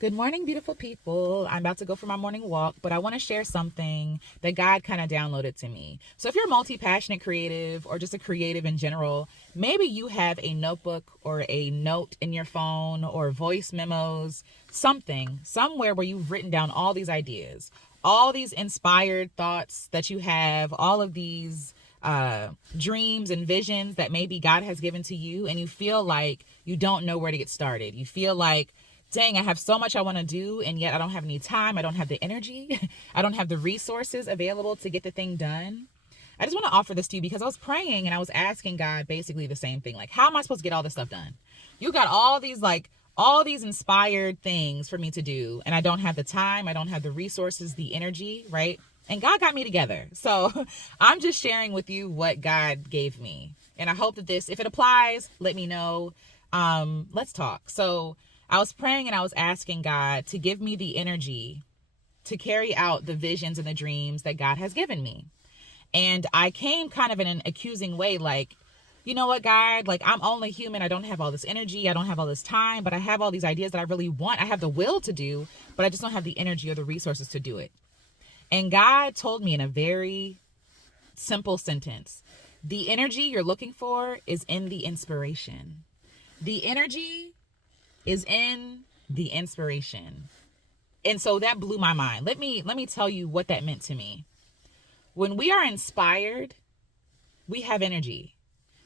Good morning, beautiful people. I'm about to go for my morning walk, but I want to share something that God kind of downloaded to me. So, if you're a multi passionate creative or just a creative in general, maybe you have a notebook or a note in your phone or voice memos, something, somewhere where you've written down all these ideas, all these inspired thoughts that you have, all of these dreams and visions that maybe God has given to you, and you feel like you don't know where to get started. You feel like, dang, I have so much I want to do, and yet I don't have any time. I don't have the energy. I don't have the resources available to get the thing done. I just want to offer this to you because I was praying and I was asking God basically the same thing. Like, how am I supposed to get all this stuff done? You got all these inspired things for me to do, and I don't have the time. I don't have the resources, the energy, right? And God got me together. So I'm just sharing with you what God gave me. And I hope that this, if it applies, let me know. Let's talk. So I was praying and I was asking God to give me the energy to carry out the visions and the dreams that God has given me. And I came kind of in an accusing way, like, you know what, God, like, I'm only human. I don't have all this energy. I don't have all this time, but I have all these ideas that I really want. I have the will to do, but I just don't have the energy or the resources to do it. And God told me in a very simple sentence, the energy you're looking for is in the inspiration. The energy is in the inspiration. And so that blew my mind. Let me tell you what that meant to me. When we are inspired, we have energy.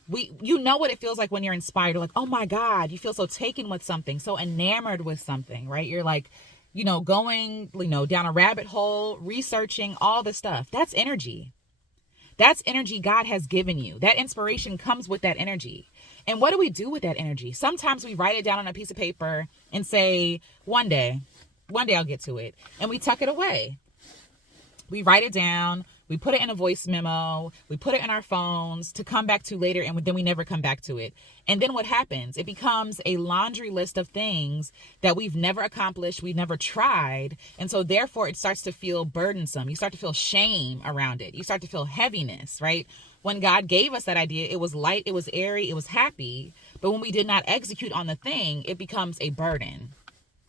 You know what it feels like when you're inspired. You're like, oh my God, you feel so taken with something, so enamored with something, right? You're like, going, down a rabbit hole, researching all the stuff. That's energy. That's energy God has given you. That inspiration comes with that energy. And what do we do with that energy? Sometimes we write it down on a piece of paper and say, one day I'll get to it. And we tuck it away. We write it down. We put it in a voice memo. We put it in our phones to come back to later, and then we never come back to it. And then what happens? It becomes a laundry list of things that we've never accomplished, we've never tried. And so therefore it starts to feel burdensome. You start to feel shame around it. You start to feel heaviness, right? When God gave us that idea, it was light, it was airy, it was happy. But when we did not execute on the thing, it becomes a burden,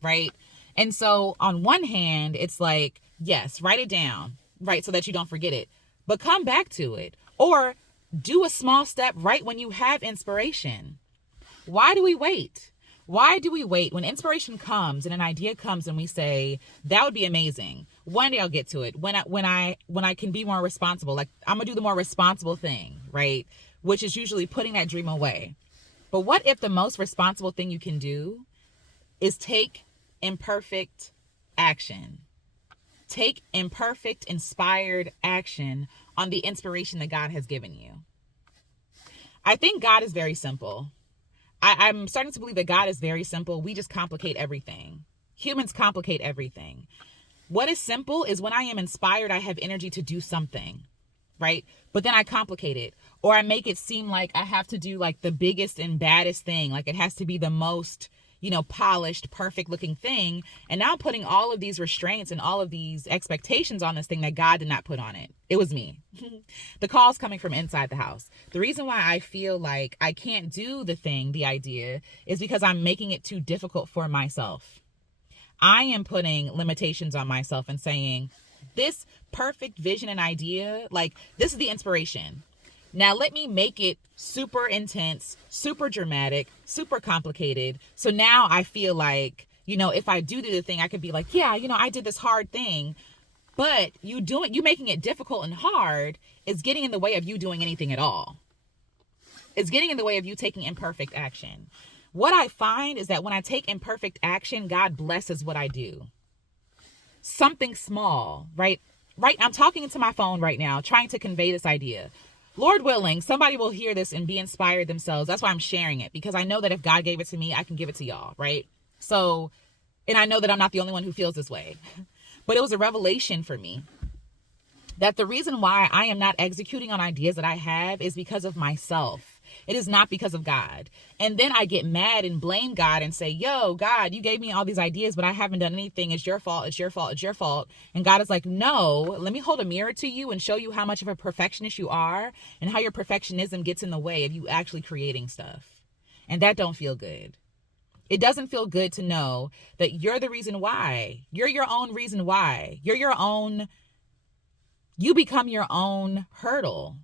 right? And so on one hand, it's like, yes, write it down, right, so that you don't forget it. But come back to it. Or do a small step right when you have inspiration. Why do we wait? Why do we wait when inspiration comes and an idea comes and we say, that would be amazing. One day I'll get to it. When I can be more responsible, like I'm gonna do the more responsible thing, right? Which is usually putting that dream away. But what if the most responsible thing you can do is take imperfect action? Take imperfect, inspired action on the inspiration that God has given you. I think God is very simple. I'm starting to believe that God is very simple. We just complicate everything. Humans complicate everything. What is simple is when I am inspired, I have energy to do something, right? But then I complicate it, or I make it seem like I have to do like the biggest and baddest thing. Like it has to be the most, polished, perfect looking thing. And now I'm putting all of these restraints and all of these expectations on this thing that God did not put on it. It was me. The call's coming from inside the house. The reason why I feel like I can't do the thing, the idea, is because I'm making it too difficult for myself. I am putting limitations on myself and saying, this perfect vision and idea, like this is the inspiration. Now let me make it super intense, super dramatic, super complicated. So now I feel like, if I do the thing, I could be like, yeah, I did this hard thing. But you making it difficult and hard is getting in the way of you doing anything at all. It's getting in the way of you taking imperfect action. What I find is that when I take imperfect action, God blesses what I do. Something small, right? Right. I'm talking into my phone right now, trying to convey this idea. Lord willing, somebody will hear this and be inspired themselves. That's why I'm sharing it, because I know that if God gave it to me, I can give it to y'all, right? So, and I know that I'm not the only one who feels this way. But it was a revelation for me that the reason why I am not executing on ideas that I have is because of myself. It is not because of God. And then I get mad and blame God and say, yo, God, you gave me all these ideas, but I haven't done anything. It's your fault. It's your fault. It's your fault. And God is like, no, let me hold a mirror to you and show you how much of a perfectionist you are and how your perfectionism gets in the way of you actually creating stuff. And that don't feel good. It doesn't feel good to know that you're the reason why. You're your own reason why. You become your own hurdle.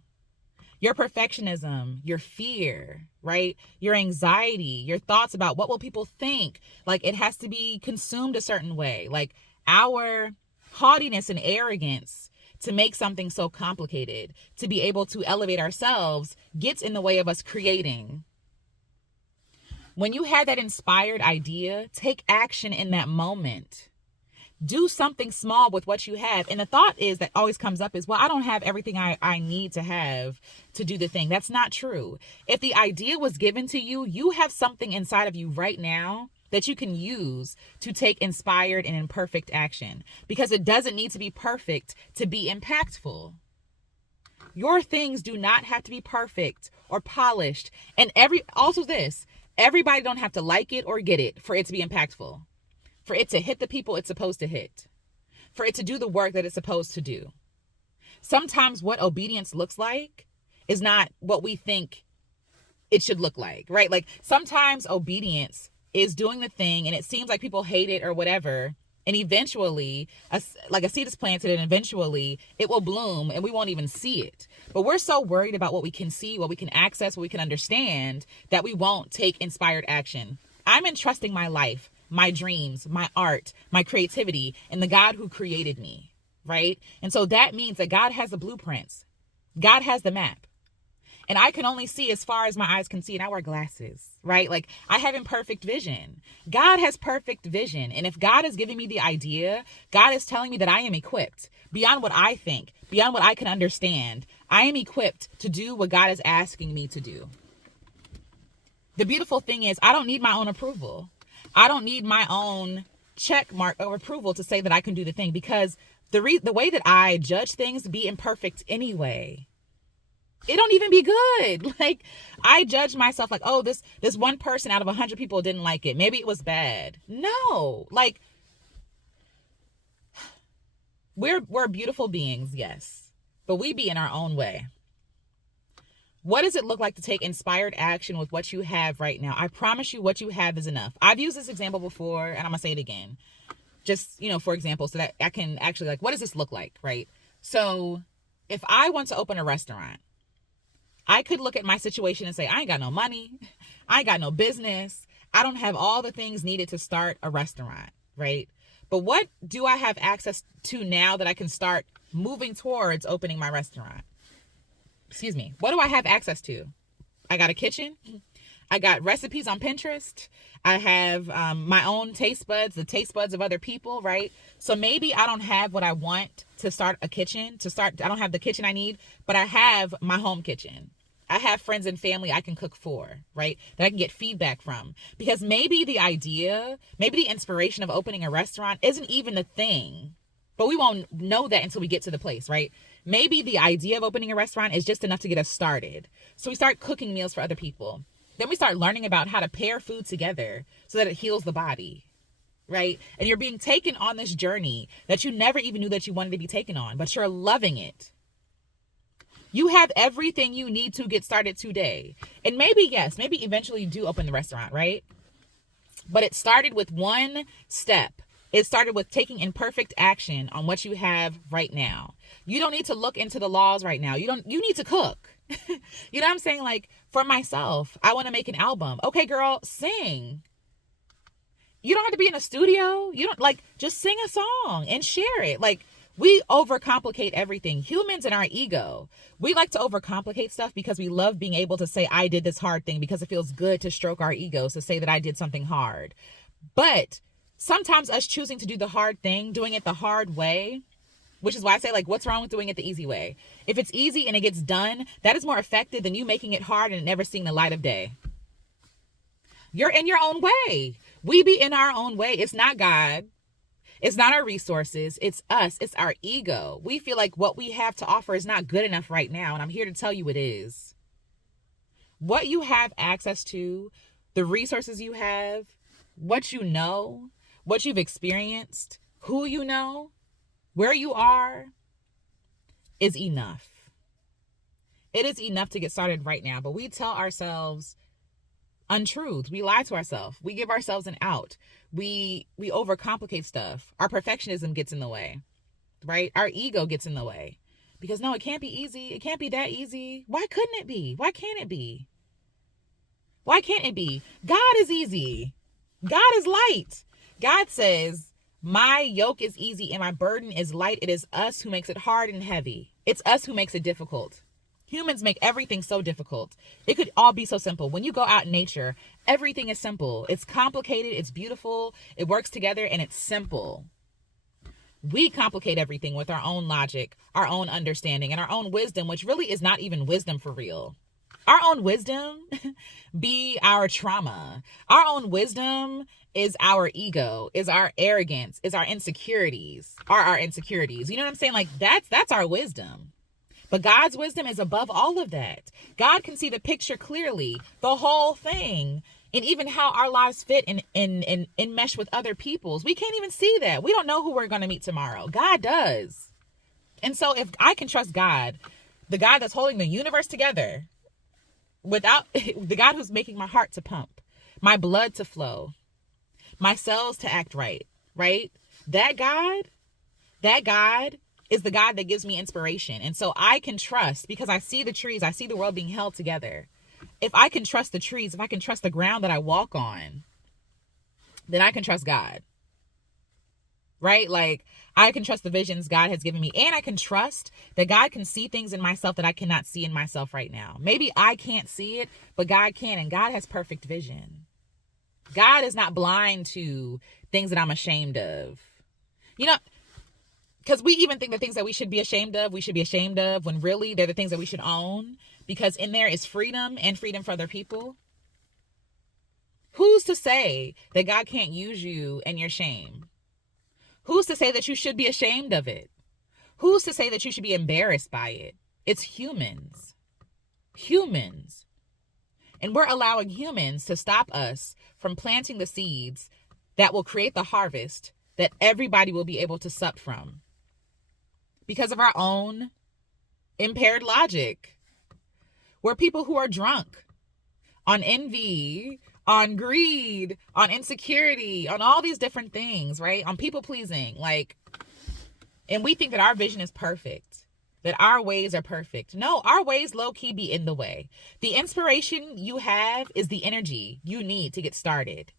Your perfectionism, your fear, right? Your anxiety, your thoughts about what will people think? Like, it has to be consumed a certain way. Like, our haughtiness and arrogance to make something so complicated, to be able to elevate ourselves, gets in the way of us creating. When you have that inspired idea, take action in that moment. Do something small with what you have. And the thought is that always comes up is, well, I don't have everything I need to have to do the thing. That's not true. If the idea was given to you, you have something inside of you right now that you can use to take inspired and imperfect action, because it doesn't need to be perfect to be impactful. Your things do not have to be perfect or polished. And everybody don't have to like it or get it for it to be impactful. For it to hit the people it's supposed to hit. For it to do the work that it's supposed to do. Sometimes what obedience looks like is not what we think it should look like, right? Like, sometimes obedience is doing the thing and it seems like people hate it or whatever. And eventually, a seed is planted and eventually it will bloom and we won't even see it. But we're so worried about what we can see, what we can access, what we can understand, that we won't take inspired action. I'm entrusting my life, my dreams, my art, my creativity, and the God who created me, right? And so that means that God has the blueprints. God has the map. And I can only see as far as my eyes can see, and I wear glasses, right? Like, I have imperfect vision. God has perfect vision. And if God is giving me the idea, God is telling me that I am equipped beyond what I think, beyond what I can understand. I am equipped to do what God is asking me to do. The beautiful thing is, I don't need my own approval. I don't need my own check mark of approval to say that I can do the thing, because the way that I judge things be imperfect anyway. It don't even be good. Like, I judge myself like, oh, this one person out of 100 people didn't like it. Maybe it was bad. No, like, we're beautiful beings, yes, but we be in our own way. What does it look like to take inspired action with what you have right now? I promise you, what you have is enough. I've used this example before, and I'm gonna say it again. Just, for example, so that I can actually, like, what does this look like, right? So if I want to open a restaurant, I could look at my situation and say, I ain't got no money. I ain't got no business. I don't have all the things needed to start a restaurant, right? But what do I have access to now that I can start moving towards opening my restaurant? Excuse me. What do I have access to? I got a kitchen. I got recipes on Pinterest. I have my own taste buds, the taste buds of other people, right? So maybe I don't have what I want to start a kitchen. I don't have the kitchen I need, but I have my home kitchen. I have friends and family I can cook for, right? That I can get feedback from. Because maybe the inspiration of opening a restaurant isn't even the thing. But we won't know that until we get to the place, right? Maybe the idea of opening a restaurant is just enough to get us started. So we start cooking meals for other people. Then we start learning about how to pair food together so that it heals the body, right? And you're being taken on this journey that you never even knew that you wanted to be taken on, but you're loving it. You have everything you need to get started today. And maybe eventually you do open the restaurant, right? But it started with one step. It started with taking imperfect action on what you have right now. You don't need to look into the laws right now. You need to cook. You know what I'm saying? Like, for myself, I want to make an album. Okay, girl, sing. You don't have to be in a studio. You don't, just sing a song and share it. Like, we overcomplicate everything. Humans and our ego. We like to overcomplicate stuff because we love being able to say, I did this hard thing, because it feels good to stroke our egos, to say that I did something hard. But sometimes us choosing to do the hard thing, doing it the hard way, which is why I say, what's wrong with doing it the easy way? If it's easy and it gets done, that is more effective than you making it hard and never seeing the light of day. You're in your own way. We be in our own way. It's not God. It's not our resources. It's us. It's our ego. We feel like what we have to offer is not good enough right now. And I'm here to tell you it is. What you have access to, the resources you have, what you know, what you've experienced, who you know, where you are, is enough. It is enough to get started right now. But we tell ourselves untruths. We lie to ourselves. We give ourselves an out. We overcomplicate stuff. Our perfectionism gets in the way, right? Our ego gets in the way. Because no, it can't be easy. It can't be that easy. Why couldn't it be? Why can't it be? Why can't it be? God is easy. God is light. God says, my yoke is easy and my burden is light. It is us who makes it hard and heavy. It's us who makes it difficult. Humans make everything so difficult. It could all be so simple. When you go out in nature, everything is simple. It's complicated. It's beautiful. It works together and it's simple. We complicate everything with our own logic, our own understanding, and our own wisdom, which really is not even wisdom for real. Our own wisdom be our trauma. Our own wisdom is our ego, is our arrogance, is our insecurities, are our insecurities. You know what I'm saying? Like that's our wisdom. But God's wisdom is above all of that. God can see the picture clearly, the whole thing, and even how our lives fit in mesh with other people's. We can't even see that. We don't know who we're going to meet tomorrow. God does. And so if I can trust God, the God that's holding the universe together, without the God who's making my heart to pump, my blood to flow, my cells to act right, that God is the God that gives me inspiration. And so I can trust, because I see the trees, I see the world being held together. If I can trust the trees, if I can trust the ground that I walk on, then I can trust God, right? Like I can trust the visions God has given me, and I can trust that God can see things in myself that I cannot see in myself right now. Maybe I can't see it, but God can, and God has perfect vision. God is not blind to things that I'm ashamed of. You know, because we even think the things that we should be ashamed of, when really they're the things that we should own, because in there is freedom and freedom for other people. Who's to say that God can't use you and your shame? Who's to say that you should be ashamed of it? Who's to say that you should be embarrassed by it? It's humans. Humans. And we're allowing humans to stop us from planting the seeds that will create the harvest that everybody will be able to sup from, because of our own impaired logic. We're people who are drunk on envy, on greed, on insecurity, on all these different things, right? On people pleasing, and we think that our vision is perfect, that our ways are perfect. No, our ways low key be in the way. The inspiration you have is the energy you need to get started.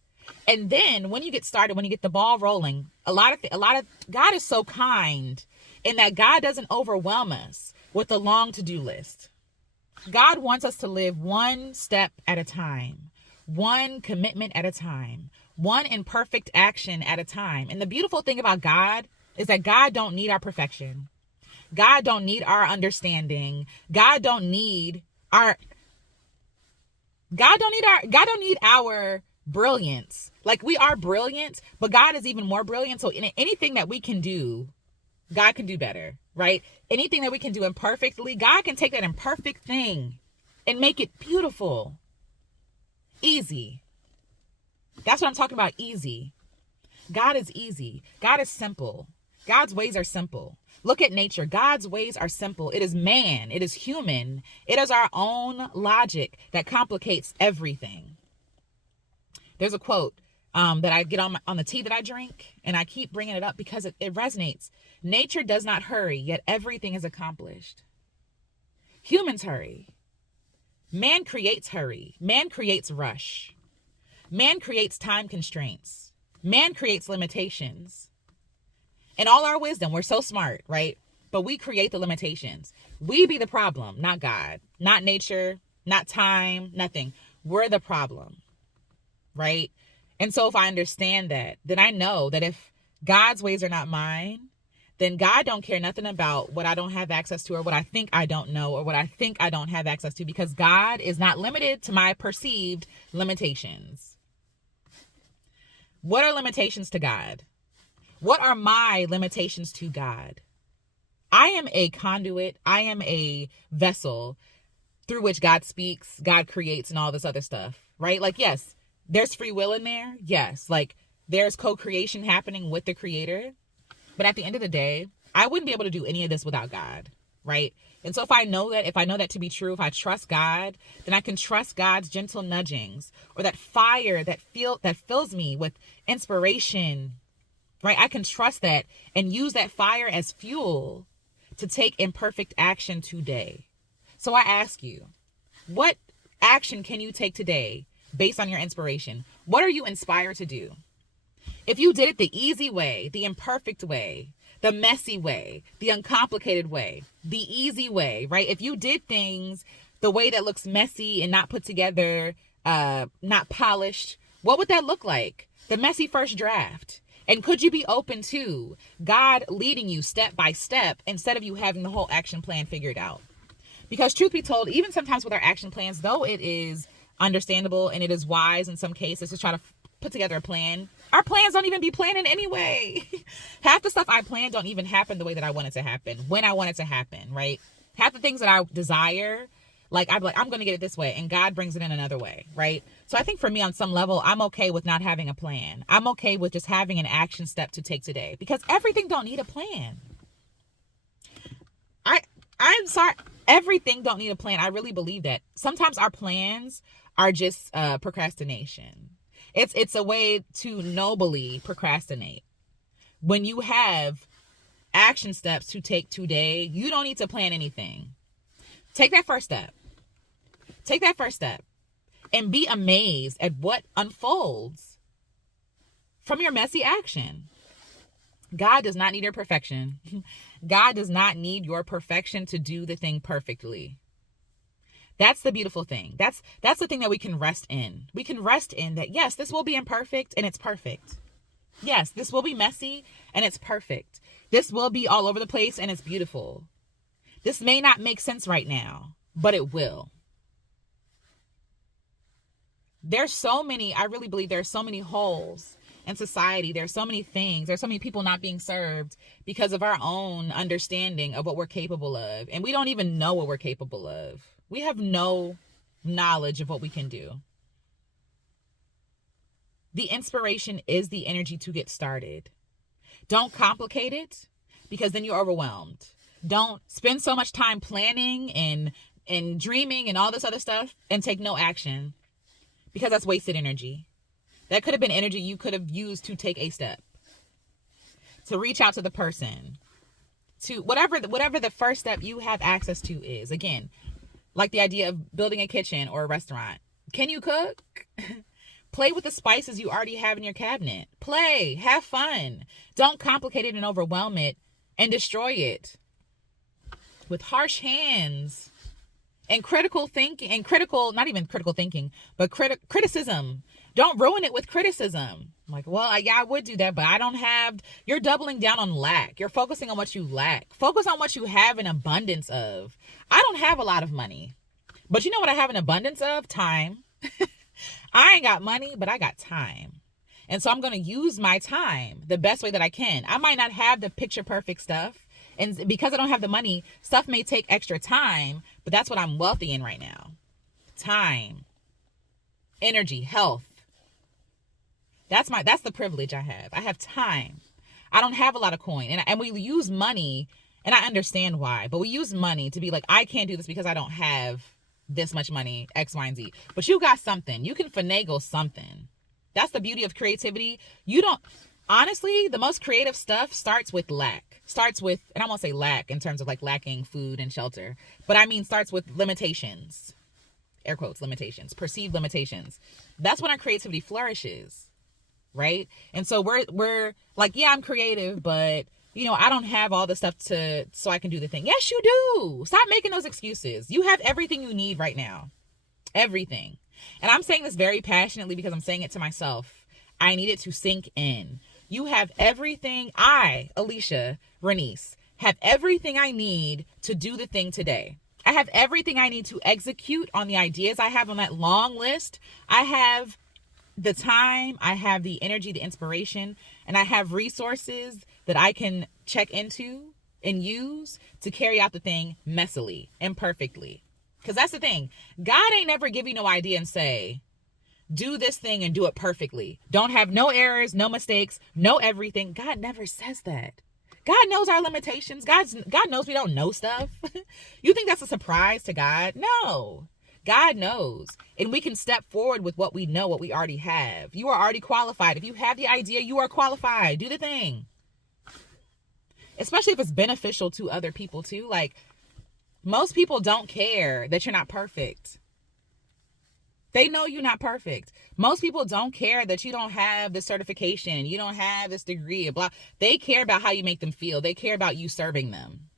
And then when you get started, when you get the ball rolling, a lot of God is so kind in that God doesn't overwhelm us with a long to-do list. God wants us to live one step at a time, one commitment at a time, one imperfect action at a time. And the beautiful thing about God is that God don't need our perfection. God don't need our understanding. God don't need our brilliance. Like, we are brilliant, but God is even more brilliant. So in anything that we can do, God can do better, right? Anything that we can do imperfectly, God can take that imperfect thing and make it beautiful. Easy. That's what I'm talking about, easy. God is easy. God is simple. God's ways are simple. Look at nature. God's ways are simple. It is man. It is human. It is our own logic that complicates everything. There's a quote that I get on the tea that I drink, and I keep bringing it up because it resonates. Nature does not hurry, yet everything is accomplished. Humans hurry. Man creates hurry. Man creates rush. Man creates time constraints. Man creates limitations. In all our wisdom, we're so smart, right? But we create the limitations. We be the problem, not God, not nature, not time, nothing. We're the problem, right? And so if I understand that, then I know that if God's ways are not mine, then God don't care nothing about what I don't have access to, or what I think I don't know, or what I think I don't have access to, because God is not limited to my perceived limitations. What are limitations to God? What are my limitations to God? I am a conduit. I am a vessel through which God speaks, God creates, and all this other stuff, right? Like, yes, there's free will in there. Yes, like there's co-creation happening with the creator. But at the end of the day, I wouldn't be able to do any of this without God, right? And so if I know that to be true, if I trust God, then I can trust God's gentle nudgings, or that fire that fills me with inspiration, right? I can trust that and use that fire as fuel to take imperfect action today. So I ask you, what action can you take today based on your inspiration? What are you inspired to do? If you did it the easy way, the imperfect way, the messy way, the uncomplicated way, the easy way, right? If you did things the way that looks messy and not put together, not polished, what would that look like? The messy first draft. And could you be open to God leading you step by step instead of you having the whole action plan figured out? Because truth be told, even sometimes with our action plans, though it is understandable and it is wise in some cases to try to put together a plan, our plans don't even be planning anyway. Half the stuff I plan don't even happen the way that I want it to happen, when I want it to happen, right? Half the things that I desire, like I'm going to get it this way, and God brings it in another way, right? So I think for me, on some level, I'm okay with not having a plan. I'm okay with just having an action step to take today, because everything don't need a plan. I'm sorry, everything don't need a plan. I really believe that. Sometimes our plans are just procrastination. It's a way to nobly procrastinate. When you have action steps to take today, you don't need to plan anything. Take that first step. Take that first step and be amazed at what unfolds from your messy action. God does not need your perfection. God does not need your perfection to do the thing perfectly. That's the beautiful thing. That's the thing that we can rest in. We can rest in that, yes, this will be imperfect and it's perfect. Yes, this will be messy and it's perfect. This will be all over the place and it's beautiful. This may not make sense right now, but it will. I really believe there's so many holes in society. There's so many things. There's so many people not being served because of our own understanding of what we're capable of. And we don't even know what we're capable of. We have no knowledge of what we can do. The inspiration is the energy to get started. Don't complicate it, because then you're overwhelmed. Don't spend so much time planning and dreaming and all this other stuff and take no action, because that's wasted energy. That could have been energy you could have used to take a step, to reach out to the person, to whatever the first step you have access to is. Again, like the idea of building a kitchen or a restaurant. Can you cook? Play with the spices you already have in your cabinet. Play, have fun. Don't complicate it and overwhelm it and destroy it with harsh hands and critical thinking and not even critical thinking, but criticism. Don't ruin it with criticism. Like, well, I would do that, but I don't have. You're doubling down on lack. You're focusing on what you lack. Focus on what you have an abundance of. I don't have a lot of money, but you know what I have an abundance of? Time. I ain't got money, but I got time. And so I'm going to use my time the best way that I can. I might not have the picture perfect stuff. And because I don't have the money, stuff may take extra time, but that's what I'm wealthy in right now. Time, energy, health. That's the privilege I have. I have time. I don't have a lot of coin. And we use money, and I understand why, but we use money to be like, I can't do this because I don't have this much money, X, Y, and Z. But you got something. You can finagle something. That's the beauty of creativity. Honestly, the most creative stuff starts with lack. And I won't say lack in terms of like lacking food and shelter, but I mean starts with limitations. Air quotes, limitations, perceived limitations. That's when our creativity flourishes, right? And so we're like, yeah, I'm creative, but I don't have all the stuff so I can do the thing. Yes, you do. Stop making those excuses. You have everything you need right now. Everything. And I'm saying this very passionately because I'm saying it to myself. I need it to sink in. You have everything. I, aleciarenece, have everything I need to do the thing today. I have everything I need to execute on the ideas I have on that long list. I have the time, I have the energy, the inspiration, and I have resources that I can check into and use to carry out the thing messily, imperfectly. Because that's the thing. God ain't never give you no idea and say, do this thing and do it perfectly. Don't have no errors, no mistakes, no everything. God never says that. God knows our limitations. God knows we don't know stuff. You think that's a surprise to God? No. God knows. And we can step forward with what we know, what we already have. You are already qualified. If you have the idea, you are qualified. Do the thing. Especially if it's beneficial to other people too. Like, most people don't care that you're not perfect. They know you're not perfect. Most people don't care that you don't have this certification, you don't have this degree, blah. They care about how you make them feel. They care about you serving them.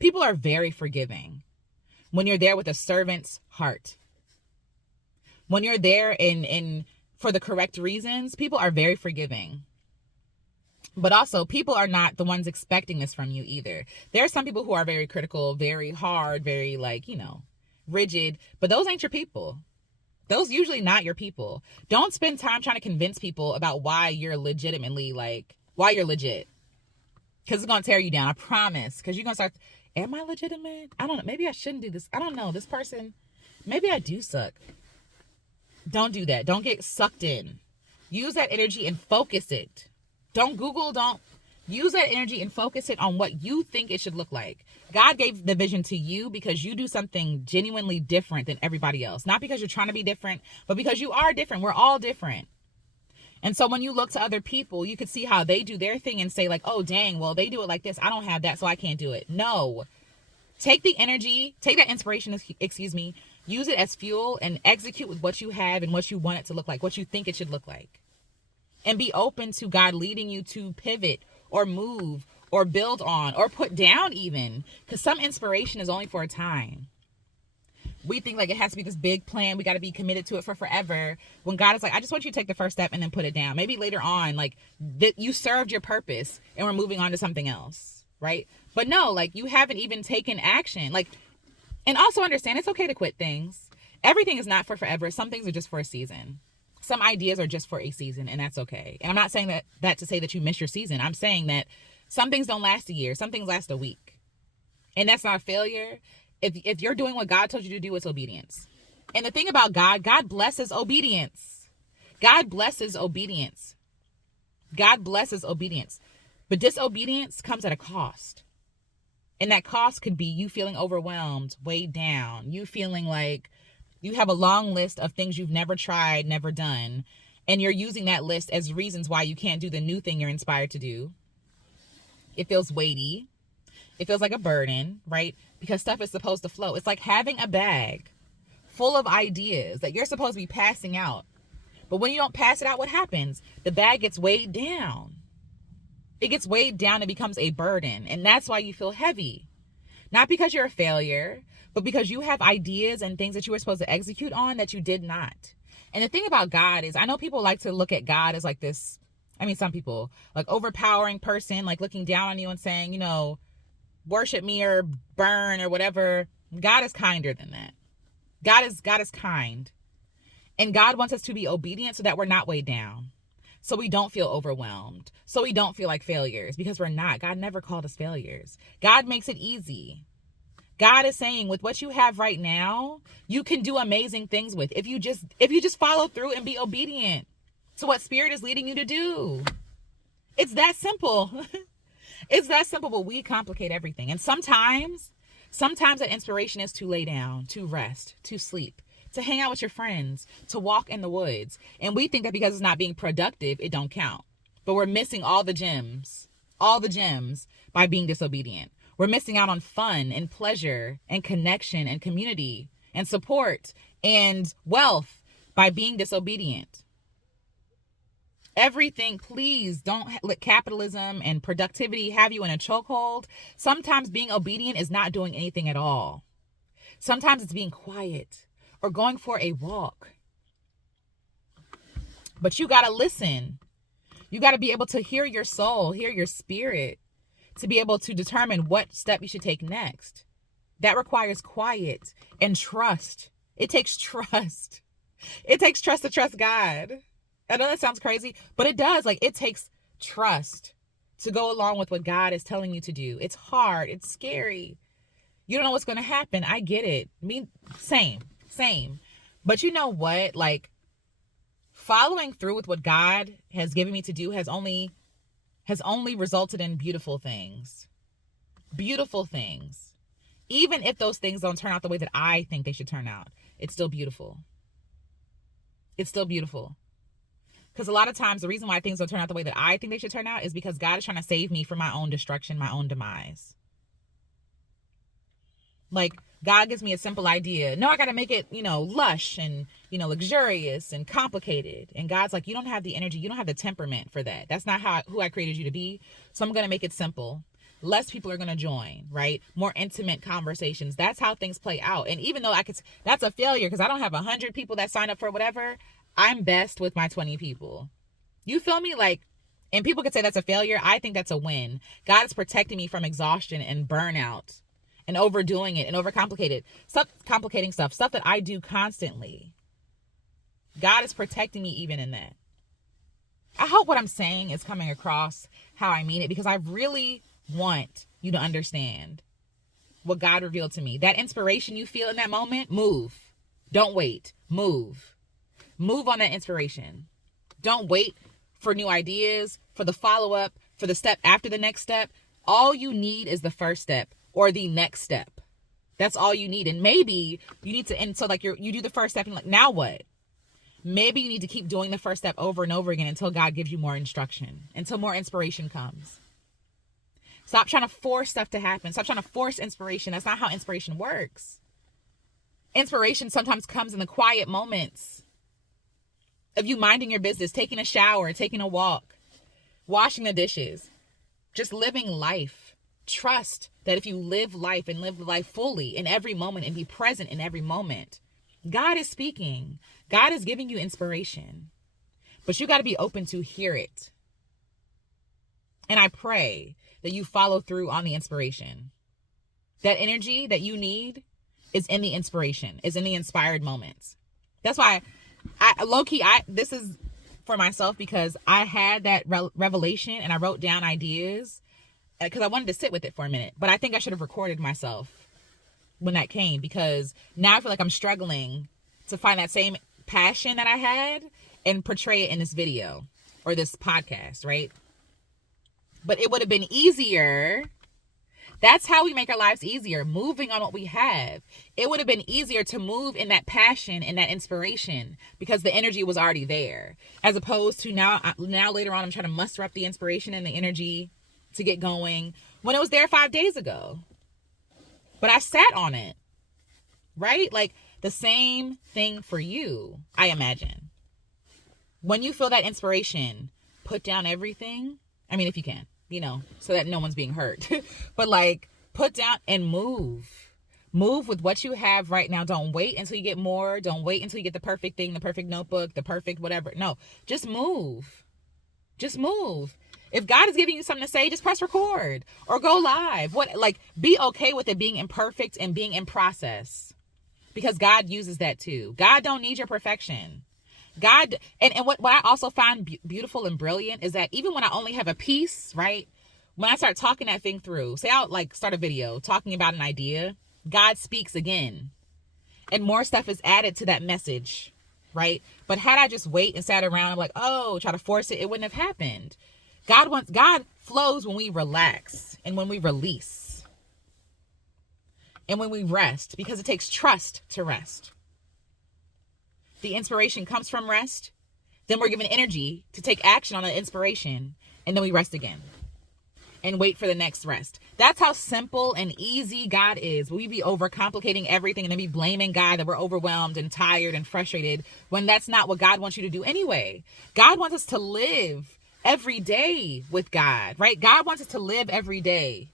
People are very forgiving when you're there with a servant's heart. When you're there in for the correct reasons, people are very forgiving. But also, people are not the ones expecting this from you either. There are some people who are very critical, very hard, very rigid, but those ain't your people. Those usually not your people. Don't spend time trying to convince people about why you're legitimately, why you're legit. Because it's going to tear you down, I promise. Because you're going to start, am I legitimate? I don't know. Maybe I shouldn't do this. I don't know. This person, maybe I do suck. Don't do that. Don't get sucked in. Use that energy and focus it. Don't Google, don't. Use that energy and focus it on what you think it should look like. God gave the vision to you because you do something genuinely different than everybody else. Not because you're trying to be different, but because you are different. We're all different. And so when you look to other people, you could see how they do their thing and say oh, dang, well, they do it like this. I don't have that, so I can't do it. No. Take the energy, take that inspiration, use it as fuel and execute with what you have and what you want it to look like, what you think it should look like. And be open to God leading you to pivot or move or build on or put down even. Because some inspiration is only for a time. We think it has to be this big plan. We got to be committed to it for forever. When God is I just want you to take the first step and then put it down. Maybe later on, that you served your purpose and we're moving on to something else, right? But no, you haven't even taken action. And also understand it's okay to quit things. Everything is not for forever. Some things are just for a season. Some ideas are just for a season, and that's okay. And I'm not saying that to say that you miss your season. I'm saying that some things don't last a year. Some things last a week. And that's not a failure. If you're doing what God told you to do, it's obedience. And the thing about God blesses obedience. God blesses obedience. God blesses obedience. But disobedience comes at a cost. And that cost could be you feeling overwhelmed, weighed down, you feeling like you have a long list of things you've never tried, never done, and you're using that list as reasons why you can't do the new thing you're inspired to do. It feels weighty. It feels like a burden, right? Because stuff is supposed to flow. It's like having a bag full of ideas that you're supposed to be passing out. But when you don't pass it out, what happens? The bag gets weighed down. It gets weighed down and becomes a burden. And that's why you feel heavy. Not because you're a failure, but because you have ideas and things that you were supposed to execute on that you did not. And the thing about God is, I know people like to look at God as this, some people, overpowering person, looking down on you and saying, worship me or burn or whatever. God is kinder than that. God is kind. And God wants us to be obedient so that we're not weighed down. So we don't feel overwhelmed. So we don't feel like failures, because we're not. God never called us failures. God makes it easy. God is saying, with what you have right now, you can do amazing things with. If you just follow through and be obedient to what Spirit is leading you to do. It's that simple. It's that simple, but we complicate everything. And sometimes that inspiration is to lay down, to rest, to sleep, to hang out with your friends, to walk in the woods. And we think that because it's not being productive, it don't count. But we're missing all the gems by being disobedient. We're missing out on fun and pleasure and connection and community and support and wealth by being disobedient. Everything, please don't let capitalism and productivity have you in a chokehold. Sometimes being obedient is not doing anything at all. Sometimes it's being quiet or going for a walk. But you got to listen. You got to be able to hear your soul, hear your spirit, to be able to determine what step you should take next. That requires quiet and trust. It takes trust. It takes trust to trust God. I know that sounds crazy, but it does. It takes trust to go along with what God is telling you to do. It's hard. It's scary. You don't know what's going to happen. I get it. Same. But you know what? Following through with what God has given me to do has only has only resulted in beautiful things. Beautiful things. Even if those things don't turn out the way that I think they should turn out, it's still beautiful. It's still beautiful. Because a lot of times the reason why things don't turn out the way that I think they should turn out is because God is trying to save me from my own destruction, my own demise. Like, God gives me a simple idea. No, I got to make it, lush and, luxurious and complicated. And God's like, you don't have the energy. You don't have the temperament for that. That's not who I created you to be. So I'm going to make it simple. Less people are going to join, right? More intimate conversations. That's how things play out. And even though that's a failure because I don't have 100 people that sign up for whatever, I'm best with my 20 people. You feel me? And people could say that's a failure. I think that's a win. God is protecting me from exhaustion and burnout and overdoing it and complicating stuff that I do constantly. God is protecting me even in that. I hope what I'm saying is coming across how I mean it, because I really want you to understand what God revealed to me. That inspiration you feel in that moment, move. Don't wait. Move. Move on that inspiration. Don't wait for new ideas, for the follow-up, for the step after the next step. All you need is the first step or the next step. That's all you need. And maybe you need to end. So you do the first step and now what? Maybe you need to keep doing the first step over and over again until God gives you more instruction, until more inspiration comes. Stop trying to force stuff to happen. Stop trying to force inspiration. That's not how inspiration works. Inspiration sometimes comes in the quiet moments of you minding your business, taking a shower, taking a walk, washing the dishes, just living life. Trust that if you live life and live life fully in every moment and be present in every moment, God is speaking. God is giving you inspiration, but you got to be open to hear it. And I pray that you follow through on the inspiration. That energy that you need is in the inspiration, is in the inspired moments. That's why this is for myself, because I had that revelation and I wrote down ideas because I wanted to sit with it for a minute. But I think I should have recorded myself when that came, because now I feel like I'm struggling to find that same passion that I had and portray it in this video or this podcast, right? But it would have been easier. That's how we make our lives easier, moving on what we have. It would have been easier to move in that passion and that inspiration because the energy was already there, as opposed to now later on I'm trying to muster up the inspiration and the energy to get going when it was there 5 days ago. But I sat on it, right? Like the same thing for you, I imagine. When you feel that inspiration, put down everything. I mean, if you can, so that no one's being hurt. But put down and move. Move with what you have right now. Don't wait until you get more. Don't wait until you get the perfect thing, the perfect notebook, the perfect whatever. No, just move. Just move. If God is giving you something to say, just press record or go live. Be okay with it being imperfect and being in process, because God uses that too. God don't need your perfection. God, and what I also find beautiful and brilliant is that even when I only have a piece, right? When I start talking that thing through, say I'll start a video talking about an idea, God speaks again and more stuff is added to that message, right? But had I just wait and sat around and try to force it, it wouldn't have happened. God flows when we relax and when we release and when we rest, because it takes trust to rest. The inspiration comes from rest. Then we're given energy to take action on the inspiration. And then we rest again and wait for the next rest. That's how simple and easy God is. We be overcomplicating everything and then be blaming God that we're overwhelmed and tired and frustrated, when that's not what God wants you to do anyway. God wants us to live every day with God, right? God wants us to live every day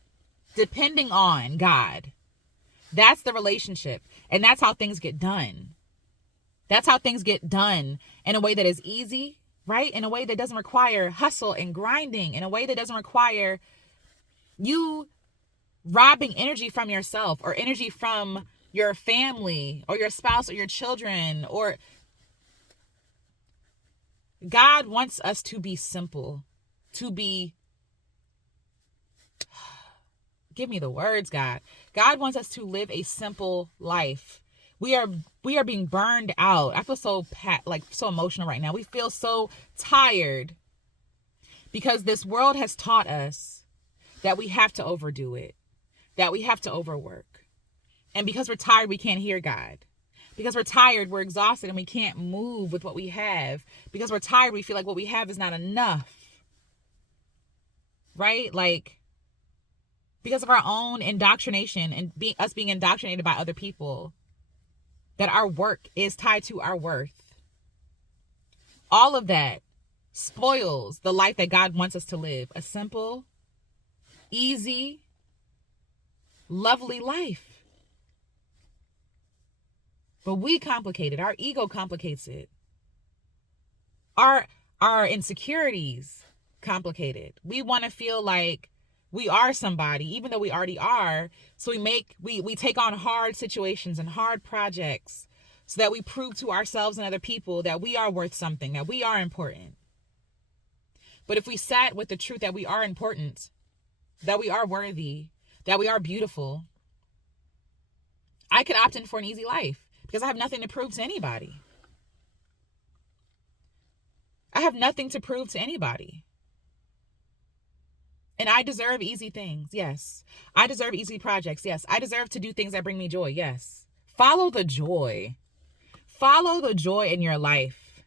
depending on God. That's the relationship. And that's how things get done. That's how things get done in a way that is easy, right? In a way that doesn't require hustle and grinding, in a way that doesn't require you robbing energy from yourself or energy from your family or your spouse or your children. Or God wants us to be simple, to be, give me the words, God. God wants us to live a simple life. We are being burned out. I feel so so emotional right now. We feel so tired Because this world has taught us that we have to overdo it, that we have to overwork. And because we're tired, we can't hear God. Because we're tired, we're exhausted, and we can't move with what we have. Because we're tired, we feel like what we have is not enough. Right? Like, because of our own indoctrination and us being indoctrinated by other people, that our work is tied to our worth. All of that spoils the life that God wants us to live. A simple, easy, lovely life. But we complicate it. Our ego complicates it. Our insecurities complicate it. We want to feel like we are somebody, even though we already are. So we take on hard situations and hard projects so that we prove to ourselves and other people that we are worth something, that we are important. But if we sat with the truth that we are important, that we are worthy, that we are beautiful, I could opt in for an easy life because I have nothing to prove to anybody. I have nothing to prove to anybody. And I deserve easy things. Yes. I deserve easy projects. Yes. I deserve to do things that bring me joy. Yes. Follow the joy. Follow the joy in your life.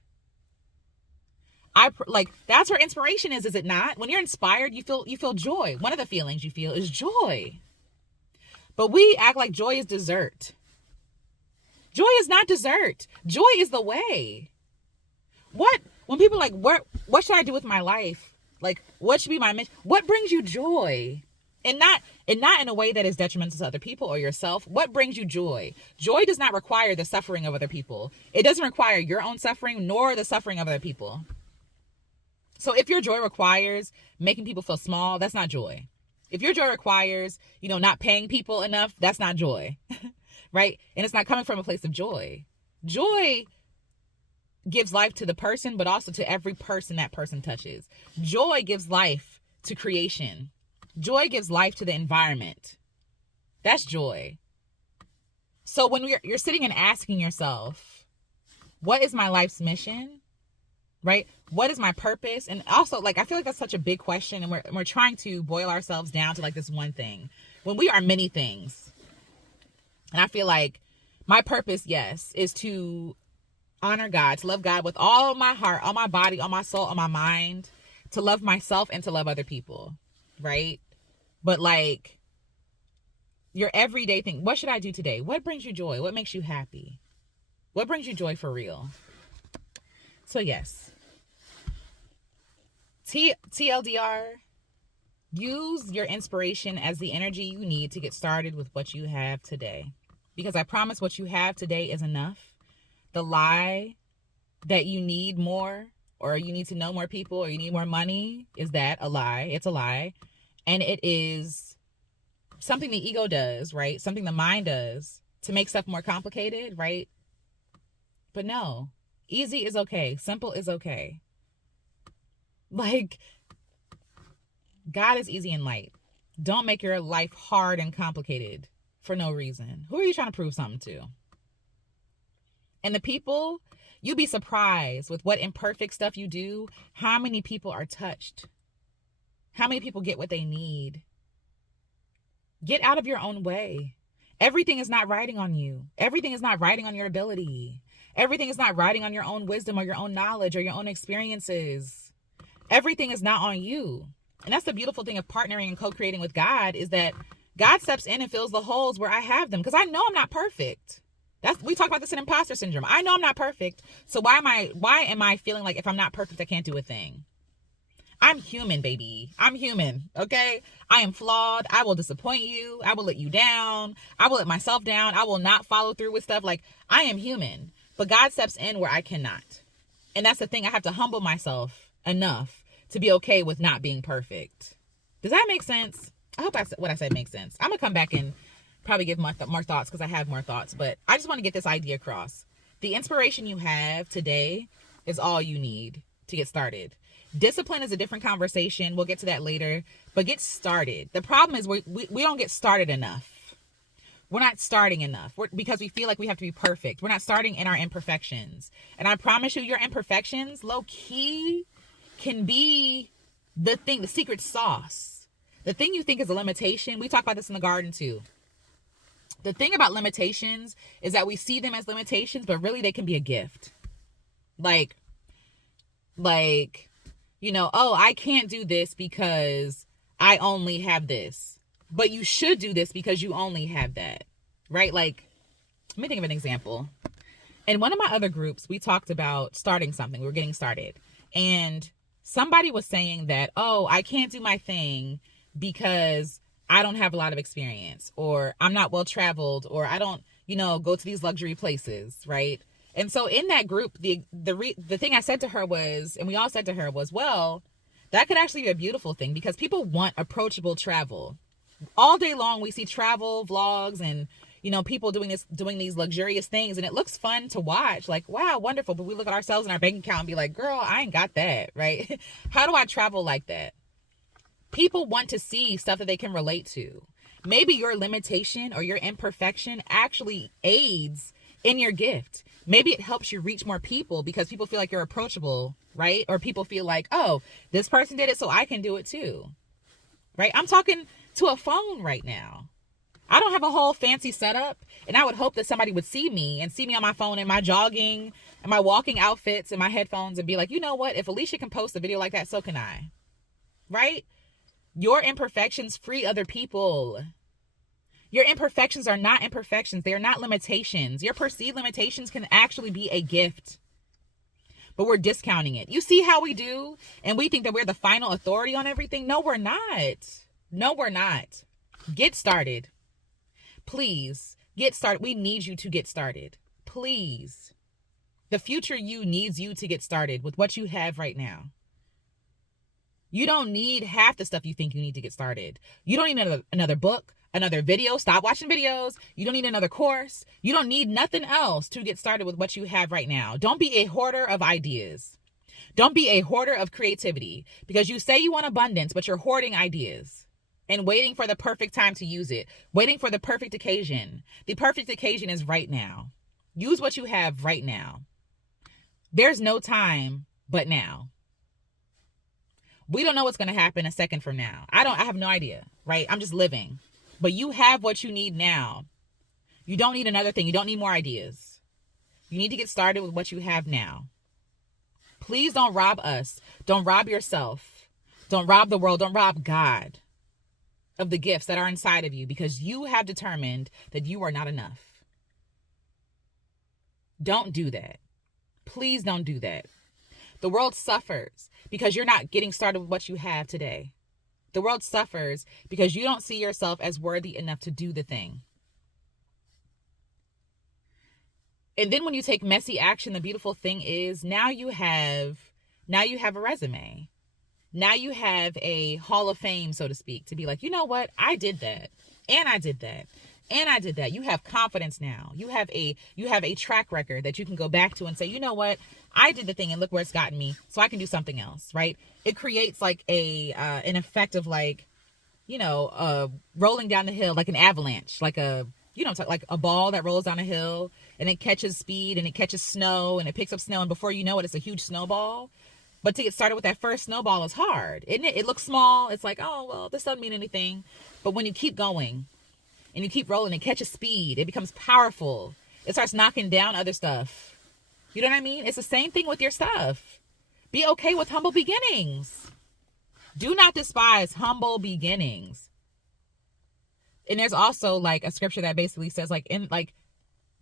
That's where inspiration is it not? When you're inspired, you feel joy. One of the feelings you feel is joy. But we act like joy is dessert. Joy is not dessert. Joy is the way. When people are like, what should I do with my life? Like, what should be my mission? What brings you joy? And not in a way that is detrimental to other people or yourself. What brings you joy? Joy does not require the suffering of other people. It doesn't require your own suffering nor the suffering of other people. So if your joy requires making people feel small, that's not joy. If your joy requires, not paying people enough, that's not joy. Right? And it's not coming from a place of joy. Joy gives life to the person, but also to every person that person touches. Joy gives life to creation. Joy gives life to the environment. That's joy. So when you're sitting and asking yourself, what is my life's mission? Right? What is my purpose? And also, I feel like that's such a big question, and we're trying to boil ourselves down to this one thing when we are many things. And I feel like my purpose, yes, is to honor God, to love God with all my heart, all my body, all my soul, all my mind, to love myself and to love other people, right? But your everyday thing, what should I do today? What brings you joy? What makes you happy? What brings you joy for real? So yes, TLDR, use your inspiration as the energy you need to get started with what you have today. Because I promise what you have today is enough. The lie that you need more, or you need to know more people, or you need more money, is that a lie? It's a lie. And it is something the ego does, right? Something the mind does to make stuff more complicated, right? But no, easy is okay. Simple is okay. God is easy and light. Don't make your life hard and complicated for no reason. Who are you trying to prove something to? And the people, you'd be surprised with what imperfect stuff you do, how many people are touched. How many people get what they need. Get out of your own way. Everything is not riding on you. Everything is not riding on your ability. Everything is not riding on your own wisdom or your own knowledge or your own experiences. Everything is not on you. And that's the beautiful thing of partnering and co-creating with God, is that God steps in and fills the holes where I have them. Because I know I'm not perfect. We talk about this in imposter syndrome. I know I'm not perfect. So why am I feeling like if I'm not perfect, I can't do a thing? I'm human, baby. I'm human. Okay. I am flawed. I will disappoint you. I will let you down. I will let myself down. I will not follow through with stuff. I am human, but God steps in where I cannot. And that's the thing. I have to humble myself enough to be okay with not being perfect. Does that make sense? I hope what I said makes sense. I'm going to come back and probably give more thoughts because I have more thoughts, but I just want to get this idea across. The inspiration you have today is all you need to get started. Discipline is a different conversation. We'll get to that later, but get started. The problem is we don't get started enough. We're not starting enough because we feel like we have to be perfect. We're not starting in our imperfections. And I promise you, your imperfections, low key, can be the secret sauce, the thing you think is a limitation. We talk about this in the garden too. The thing about limitations is that we see them as limitations, but really they can be a gift. Like, oh, I can't do this because I only have this. But you should do this because you only have that, right? Like, let me think of an example. In one of my other groups, we talked about starting something. We were getting started. And somebody was saying that, oh, I can't do my thing because I don't have a lot of experience, or I'm not well traveled, or I don't, go to these luxury places, right? And so in that group, the thing I said to her was, and we all said to her was, well, that could actually be a beautiful thing because people want approachable travel. All day long, we see travel vlogs and, people doing these luxurious things, and it looks fun to watch. Like, wow, wonderful. But we look at ourselves in our bank account and be like, girl, I ain't got that, right? How do I travel like that? People want to see stuff that they can relate to. Maybe your limitation or your imperfection actually aids in your gift. Maybe it helps you reach more people because people feel like you're approachable, right? Or people feel like, oh, this person did it, so I can do it too, right? I'm talking to a phone right now. I don't have a whole fancy setup, and I would hope that somebody would see me on my phone in my jogging and my walking outfits and my headphones and be like, you know what? If Alicia can post a video like that, so can I, right? Your imperfections free other people. Your imperfections are not imperfections. They are not limitations. Your perceived limitations can actually be a gift, but we're discounting it. You see how we do? And we think that we're the final authority on everything. No, we're not. No, we're not. Get started. Please get started. We need you to get started. Please. The future you needs you to get started with what you have right now. You don't need half the stuff you think you need to get started. You don't need another book, another video. Stop watching videos. You don't need another course. You don't need nothing else to get started with what you have right now. Don't be a hoarder of ideas. Don't be a hoarder of creativity, because you say you want abundance, but you're hoarding ideas and waiting for the perfect time to use it, waiting for the perfect occasion. The perfect occasion is right now. Use what you have right now. There's no time but now. We don't know what's going to happen a second from now. I have no idea, right? I'm just living. But you have what you need now. You don't need another thing. You don't need more ideas. You need to get started with what you have now. Please don't rob us. Don't rob yourself. Don't rob the world. Don't rob God of the gifts that are inside of you, because you have determined that you are not enough. Don't do that. Please don't do that. The world suffers because you're not getting started with what you have today. The world suffers because you don't see yourself as worthy enough to do the thing. And then when you take messy action, the beautiful thing is now you have a resume. Now you have a hall of fame, so to speak, to be like, you know what? I did that. And I did that. And I did that. You have confidence now. You have a track record that you can go back to and say, you know what? I did the thing and look where it's gotten me, so I can do something else, right? It creates like an effect of like, rolling down the hill, like an avalanche, like like a ball that rolls down a hill and it catches speed and it catches snow and it picks up snow, and before you know it, it's a huge snowball. But to get started with that first snowball is hard, isn't it? It looks small. It's like, oh, well, this doesn't mean anything. But when you keep going and you keep rolling, it catches speed. It becomes powerful. It starts knocking down other stuff. You know what I mean? It's the same thing with your stuff. Be okay with humble beginnings. Do not despise humble beginnings. And there's also like a scripture that basically says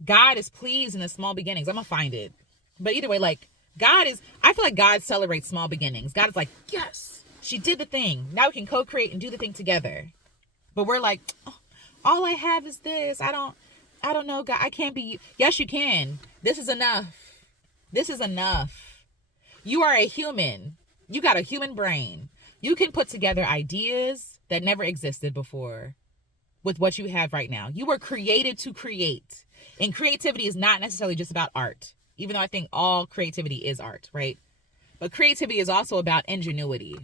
God is pleased in the small beginnings. I'm going to find it. But either way, I feel like God celebrates small beginnings. God is like, yes, she did the thing. Now we can co-create and do the thing together. But we're like, oh, all I have is this. I don't know, God. I can't be. Yes, you can. This is enough. This is enough. You are a human. You got a human brain. You can put together ideas that never existed before with what you have right now. You were created to create. And creativity is not necessarily just about art, even though I think all creativity is art, right? But creativity is also about ingenuity.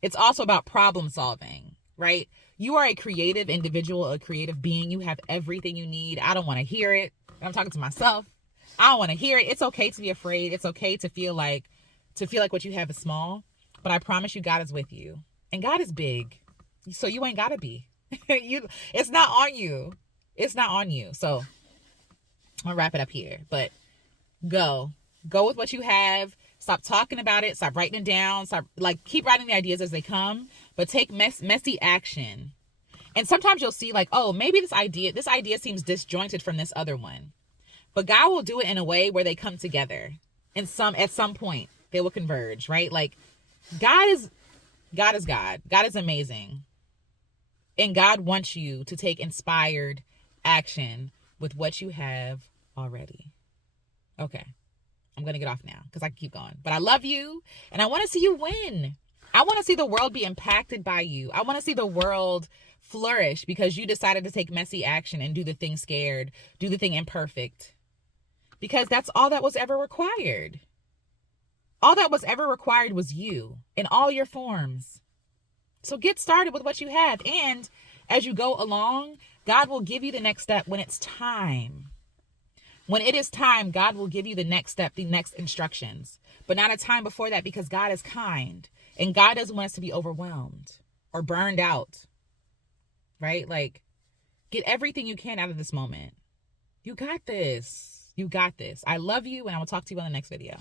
It's also about problem solving, right? You are a creative individual, a creative being. You have everything you need. I don't want to hear it. I'm talking to myself. I don't want to hear it. It's okay to be afraid. It's okay to feel like what you have is small. but I promise you God is with you. And God is big. So you ain't got to be. It's not on you. It's not on you. So I'll wrap it up here. But go with what you have. Stop talking about it. Stop writing it down. Stop, like, keep writing the ideas as they come, but take messy action. And sometimes you'll see, like, oh, maybe this idea seems disjointed from this other one, but God will do it in a way where they come together. And at some point they will converge, right? Like, God is God. God is amazing. And God wants you to take inspired action with what you have already. Okay. I'm going to get off now because I can keep going. But I love you and I want to see you win. I want to see the world be impacted by you. I want to see the world flourish because you decided to take messy action and do the thing scared, do the thing imperfect. Because that's all that was ever required. All that was ever required was you in all your forms. So get started with what you have. And as you go along, God will give you the next step when it's time. When it is time, God will give you the next step, the next instructions, but not a time before that, because God is kind and God doesn't want us to be overwhelmed or burned out, right? Like, get everything you can out of this moment. You got this. You got this. I love you, and I will talk to you on the next video.